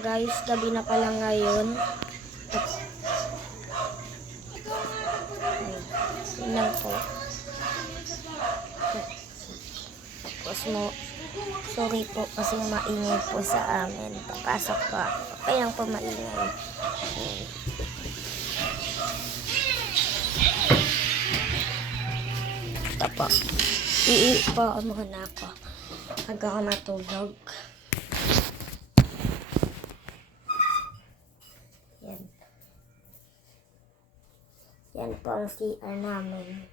guys, gabi na pala ngayon. Yun lang po. Tapos sorry po kasi maingay po sa amin. Papasok po ako. Kaya lang po maingay. Ito po. Iipo muna ako. Hanggang ako matulog. Yan. Yan po ang CR namin.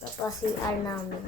Ito po CR namin.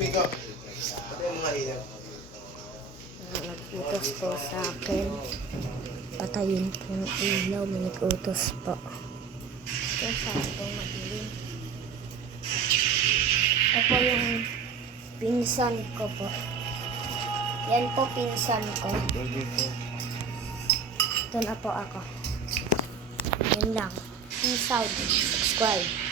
Miko, ano yung mga ilaw? Nag-utos po sa akin. Patayin po ng ilaw. May nag-utos po. Yan sa ito madilim. Ito po yung pinsan ko po. Yan po pinsan ko. Ito na po ako. Yan lang. Peace out. Subscribe.